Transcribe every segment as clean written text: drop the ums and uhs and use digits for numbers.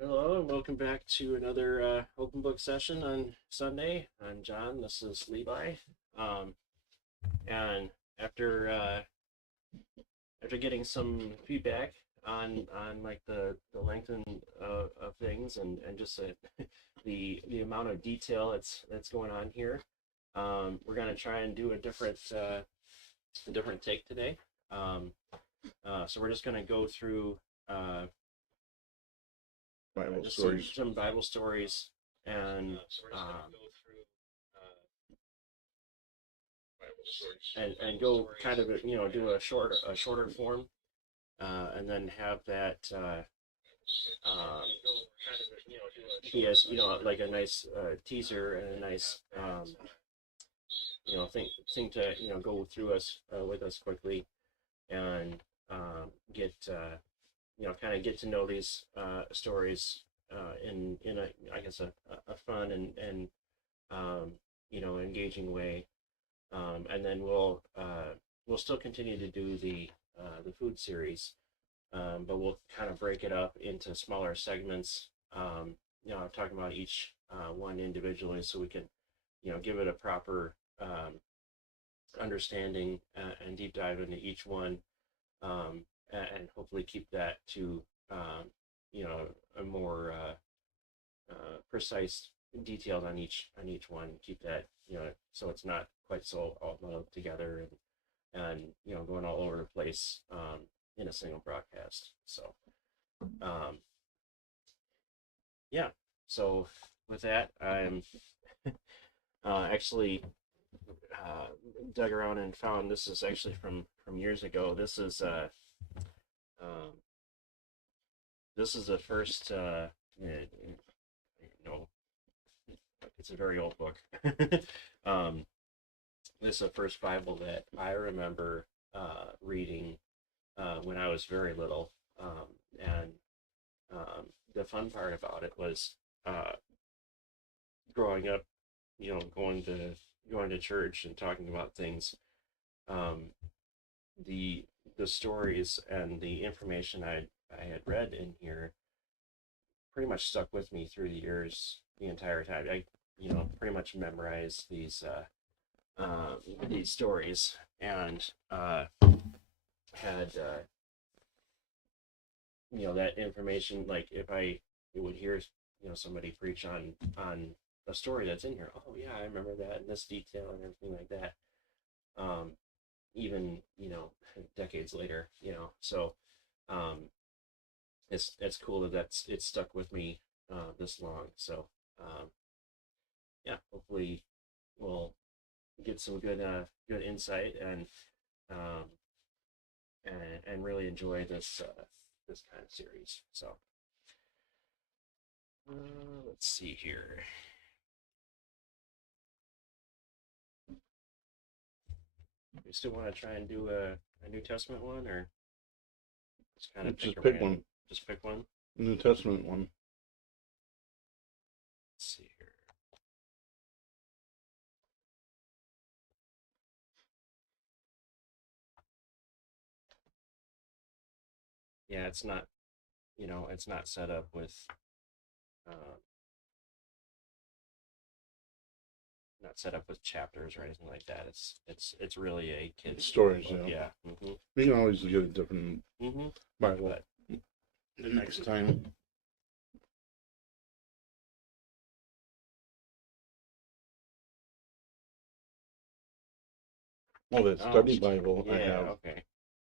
Hello, and welcome back to another open book session on Sunday. I'm John. This is Levi. Um, and after after getting some feedback on like the length of things and just the amount of detail that's going on here, we're gonna try and do a different take today. Um, so we're just gonna go through uh, Bible just stories. some Bible stories and and go kind of do a shorter form, and then have that um, he has like a nice teaser and a nice thing to go through us with us quickly and get kind of get to know these stories in a I guess a fun and um, engaging way. And then we'll still continue to do the food series, but we'll kind of break it up into smaller segments. Talking about each one individually, so we can give it a proper understanding and deep dive into each one, and hopefully keep that to you know a more precise detailed on each one. Keep that so it's not quite so all muddled together and going all over the place in a single broadcast. So um, yeah. So with that, I'm actually uh, dug around and found this is actually from years ago. Um, this is the first. You know, it's a very old book. um, this is the first Bible that I remember reading when I was very little, and the fun part about it was uh, growing up, going to church and talking about things. Um, the the stories and the information I had read in here pretty much stuck with me through the years, the entire time. I pretty much memorized these stories and had that information. Like if I would hear somebody preach on a story that's in here, oh yeah, I remember that and this detail and everything like that. um Even decades later, so um it's cool that it's stuck with me this long. So um yeah, hopefully we'll get some good insight um and really enjoy this kind of series. So let's see here. We still want to try and do a New Testament one, or just kind of pick Just a pick random? one. Just pick one. New Testament one. Let's see here. Yeah, it's not set up with uh, not set up with chapters or anything like that. It's really a kid's Stories, book. yeah. Yeah. Mm-hmm. We can always get a different Mm-hmm. Bible But the next time. Oh, that oh study Bible I yeah, have. okay.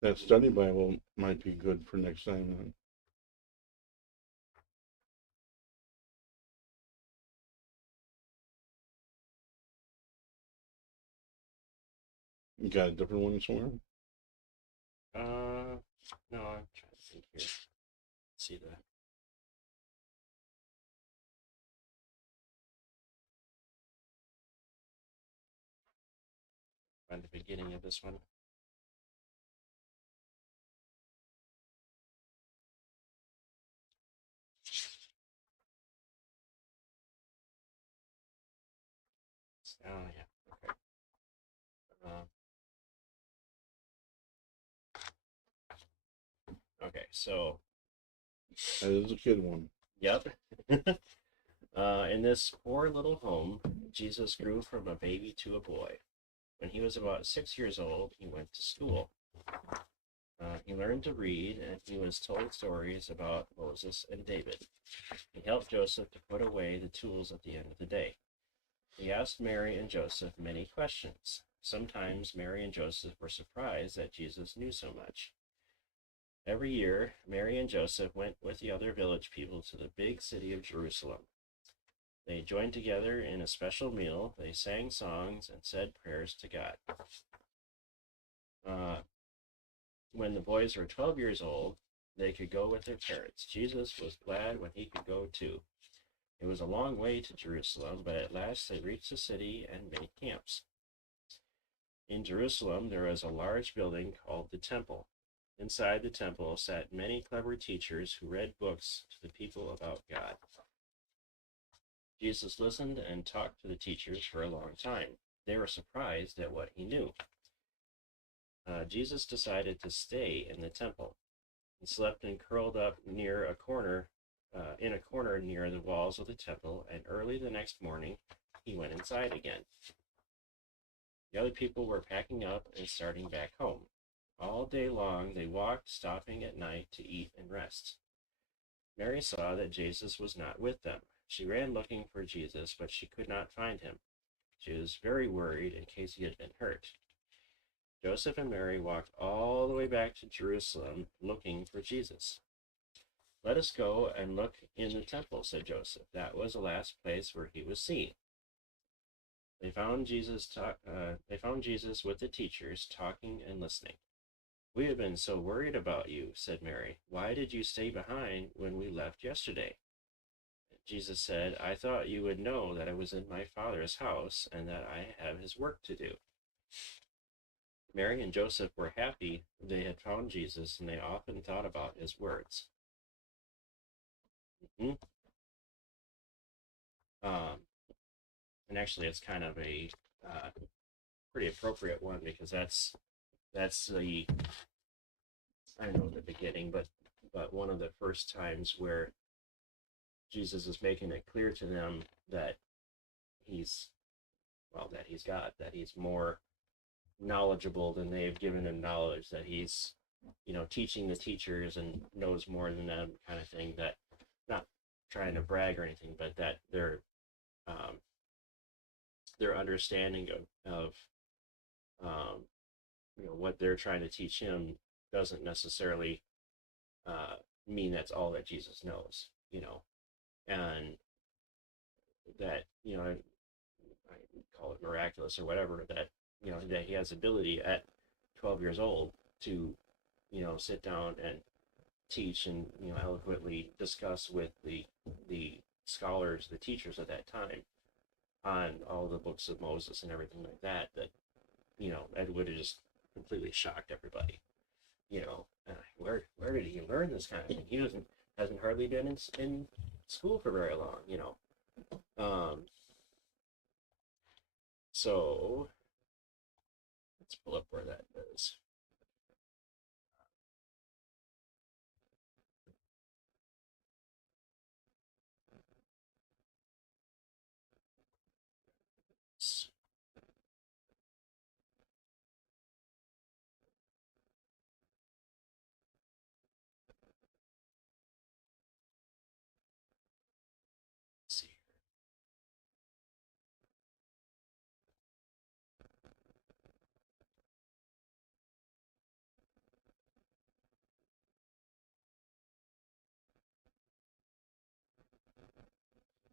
That study Bible might be good for next time. Then. You got a different one somewhere? No, I'm trying to think here. Let's see find the beginning of this one. Oh yeah, okay. Um, okay, so That is a kid one. Yep. In this poor little home, Jesus grew from a baby to a boy. When he was about 6 years old, he went to school. He learned to read, and he was told stories about Moses and David. He helped Joseph to put away the tools at the end of the day. He asked Mary and Joseph many questions. Sometimes Mary and Joseph were surprised that Jesus knew so much. Every year, Mary and Joseph went with the other village people to the big city of Jerusalem. They joined together in a special meal. They sang songs and said prayers to God. Uh, when the boys were 12 years old, they could go with their parents. Jesus was glad when he could go too. It was a long way to Jerusalem, but at last they reached the city and made camps. In Jerusalem, there was a large building called the Temple. Inside the temple sat many clever teachers who read books to the people about God. Jesus listened and talked to the teachers for a long time. They were surprised at what he knew. Jesus decided to stay in the temple. He slept and curled up near a corner, in a corner near the walls of the temple, and early the next morning, he went inside again. The other people were packing up and starting back home. All day long they walked, stopping at night to eat and rest. Mary saw that Jesus was not with them. She ran looking for Jesus, but she could not find him. She was very worried in case he had been hurt. Joseph and Mary walked all the way back to Jerusalem looking for Jesus. "Let us go and look in the temple," said Joseph. That was the last place where he was seen. They found Jesus with the teachers, talking and listening. "We have been so worried about you," said Mary. "Why did you stay behind when we left yesterday?" Jesus said, "I thought you would know that I was in my Father's house and that I have his work to do." Mary and Joseph were happy they had found Jesus, and they often thought about his words. Mhm. Um, and actually, it's kind of a pretty appropriate one because that's the, I don't know the beginning, but one of the first times where Jesus is making it clear to them that he's that he's God, that he's more knowledgeable than they've given him knowledge, that he's teaching the teachers and knows more than them, kind of thing. That, not trying to brag or anything, but that um, their understanding of what they're trying to teach him doesn't necessarily mean that's all that Jesus knows, and that I call it miraculous or whatever, that that he has ability at 12 years old to sit down and teach and eloquently discuss with the scholars, the teachers of that time, on all the books of Moses and everything like that. That Ed would have just completely shocked everybody. Where did he learn this kind of thing? He hasn't hardly been in school for very long. So let's pull up where that is. Let's see.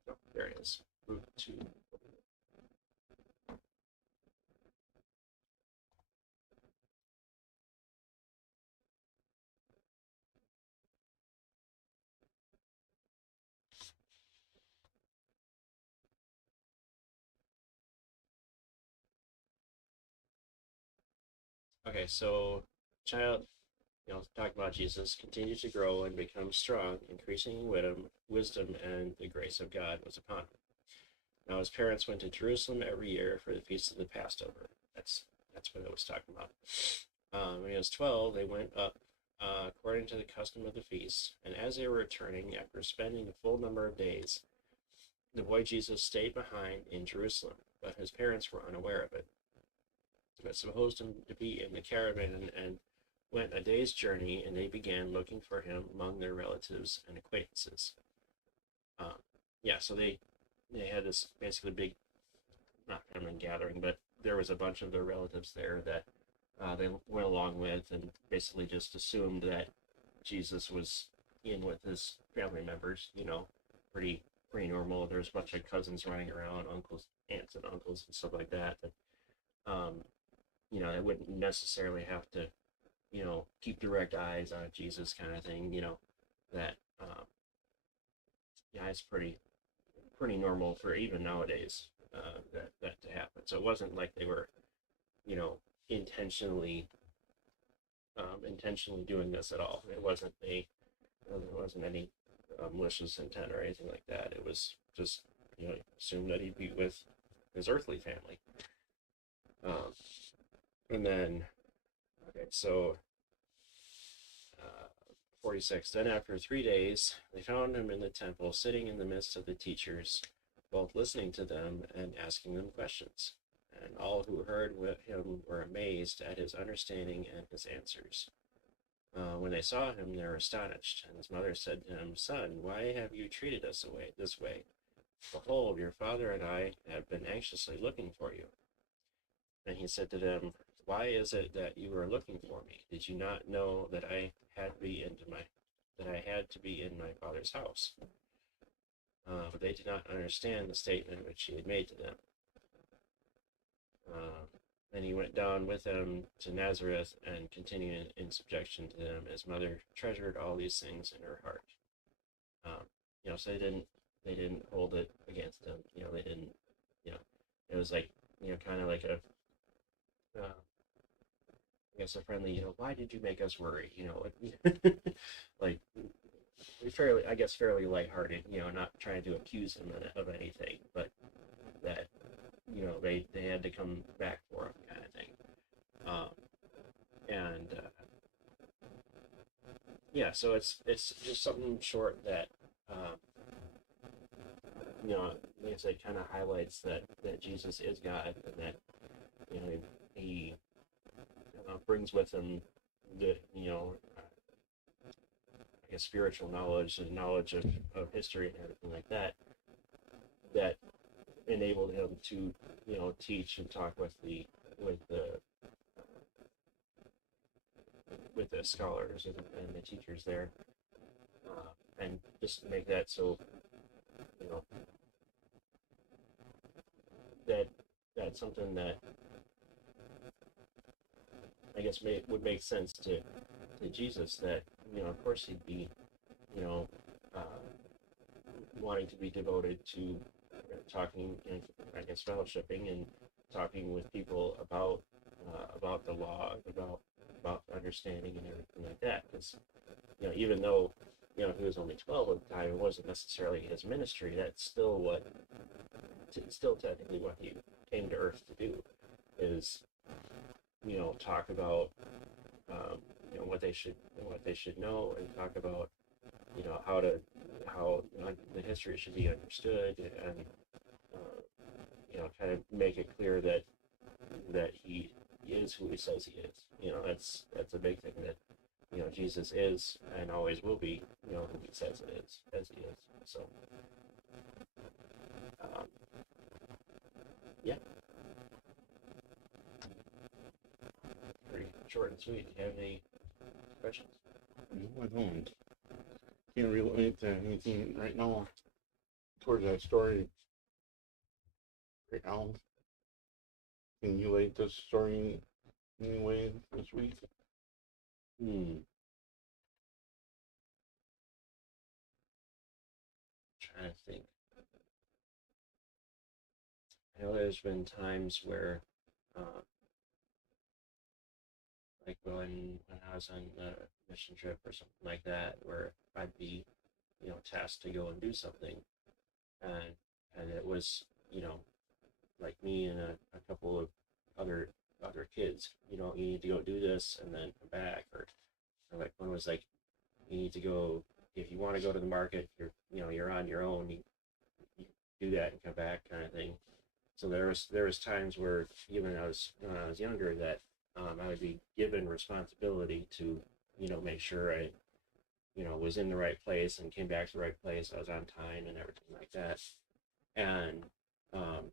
Oh, there it is. Move to. Okay, so child, talk about Jesus, continued to grow and become strong, increasing in wisdom, and the grace of God was upon him. Now his parents went to Jerusalem every year for the feast of the Passover. That's what I was talking about. When he was 12, they went up according to the custom of the feast. And as they were returning, after spending a full number of days, the boy Jesus stayed behind in Jerusalem, but his parents were unaware of it, but supposed him to be in the caravan, and went a day's journey, and they began looking for him among their relatives and acquaintances. Um, yeah, so they had this basically big, not family gathering, but there was a bunch of their relatives there that they went along with, and basically just assumed that Jesus was in with his family members. Pretty normal. There was a bunch of cousins running around, uncles, aunts, and uncles, and stuff like that. Um, they wouldn't necessarily have to, keep direct eyes on Jesus, kind of thing. That yeah, it's pretty normal for even nowadays, that to happen. So it wasn't like they were, you know, intentionally intentionally doing this at all. There wasn't any malicious intent or anything like that. It was just, assumed that he'd be with his earthly family. Um, and then, okay, so 46. Then after 3 days, they found him in the temple, sitting in the midst of the teachers, both listening to them and asking them questions. And all who heard him were amazed at his understanding and his answers. When they saw him, they were astonished. And his mother said to him, "Son, why have you treated us this way? Behold, your father and I have been anxiously looking for you." And he said to them, "Why is it that you are looking for me? Did you not know that I had to be in my father's house?" But they did not understand the statement which he had made to them. Then he went down with them to Nazareth and continued in subjection to them. His mother treasured all these things in her heart. So they didn't hold it against him. They didn't. It was like, kind of like I guess a friendly, why did you make us worry? Like fairly lighthearted. Not trying to accuse him of anything, but that they had to come back for him, kind of thing. And yeah, so it's just something short that like I said, kind of highlights that Jesus is God, and that he brings with him the I guess spiritual knowledge and knowledge of history and everything like that enabled him to teach and talk with the scholars and the teachers there, and just make that so that that's something that I guess would make sense to Jesus, that of course he'd be uh, wanting to be devoted to talking and I guess fellowshipping and talking with people about the law, about understanding and everything like that. Because even though he was only 12 at the time, it wasn't necessarily his ministry. That's still technically what he came to Earth to do, is talk about what they should know, and talk about how the history should be understood, and kind of make it clear that he is who he says he is. That's a big thing, that Jesus is and always will be who he says it is, as he is. So um, yeah, pretty short and sweet. Do you have any questions? No, I don't. Can't relate to anything right now towards that story right now. Can you relate this story in any way this week? Trying to think. I know there's been times where, like when I was on a mission trip or something like that, where I'd be, tasked to go and do something, and it was, like me and a couple of other kids. You need to go do this and then come back, or So like one was like, you need to go, if you want to go to the market, you're on your own. You do that and come back, kind of thing. So there was times where even when I was younger that I would be given responsibility to make sure I was in the right place and came back to the right place. I was on time and everything like that, and um,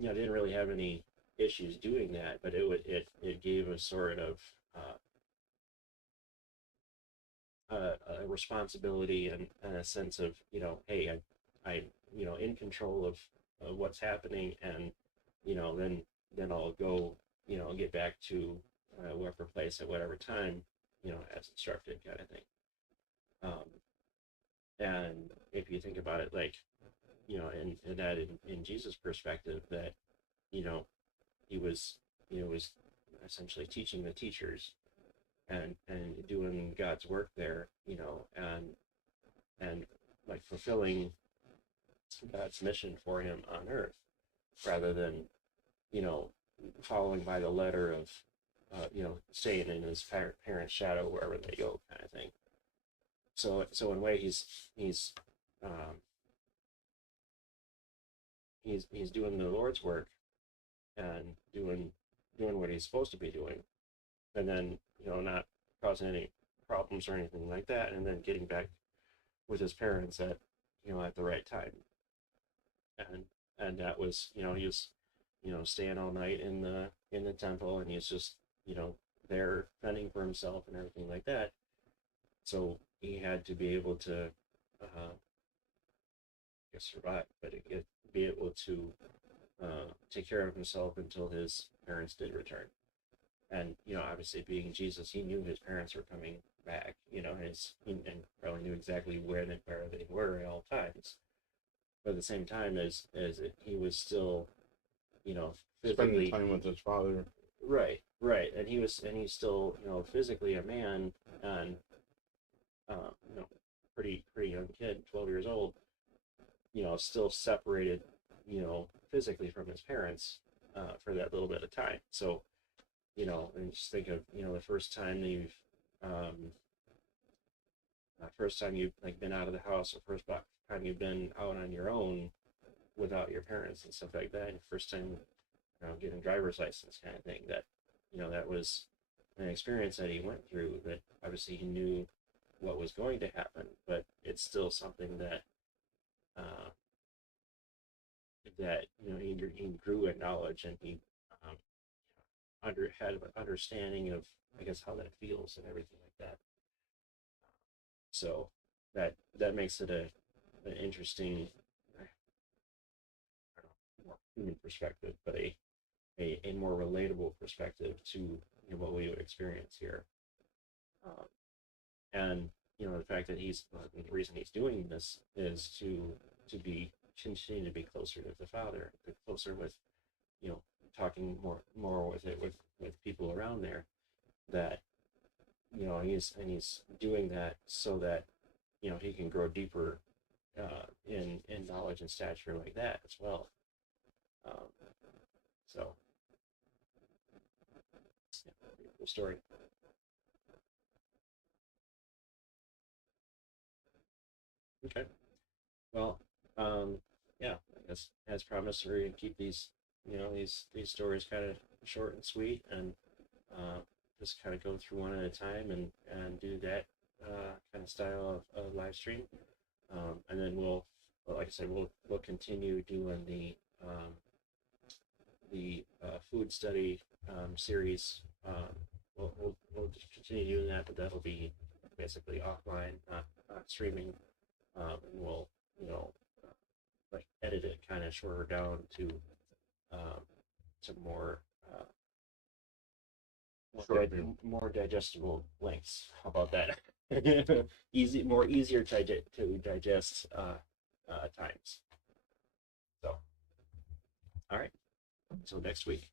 didn't really have any issues doing that, but it gave a sort of a responsibility and a sense of hey, I in control of what's happening, and then I'll go get back to whatever place at whatever time as instructed, kind of thing. um, and if you think about it, like in that in Jesus' perspective, that you know he was essentially teaching the teachers and doing God's work there, and like fulfilling God's mission for him on earth, rather than you know following by the letter of staying in his parents' shadow wherever they go, kind of thing. So in a way, um, he's doing the Lord's work and doing what he's supposed to be doing, and then not causing any problems or anything like that, and then getting back with his parents at the right time. And that was he was staying all night in the temple, and he's just there fending for himself and everything like that. So he had to be able to I guess survive, but be able to take care of himself until his parents did return. And obviously, being Jesus, he knew his parents were coming back. And probably knew exactly where they were at all times. But at the same time, as he was still, physically spending time with his father. right, and he's still physically a man, and pretty young kid, 12 years old, still separated, physically from his parents for that little bit of time. So and just think of the um, first time you've like been out of the house, or first time you've been out on your own without your parents and stuff like that, and first time getting a driver's license, kind of thing. That that was an experience that he went through, that obviously he knew what was going to happen, but it's still something that uh, he grew in knowledge, and he um, had an understanding of, I guess, how that feels and everything like that. So that makes it an interesting, I don't know, more human perspective, but a more relatable perspective to what we would experience here. Um, and the fact that the reason he's doing this is to be continue to be closer to the Father, closer with talking more with people around there, that he's doing that so that he can grow deeper in knowledge and stature like that as well. Um, so yeah, the story. Okay. Well, yeah, I guess as promised, we're gonna keep these stories kind of short and sweet, and uh, just kind of go through one at a time, and do that kind of style of live stream. And then well, like I said, we'll continue doing the food study series. We'll just continue doing that, but that'll be basically offline, not streaming. And we'll you know like edit it kind of shorter down um, to more digestible lengths. How about that? Easier to digest times. So, all right. Until next week.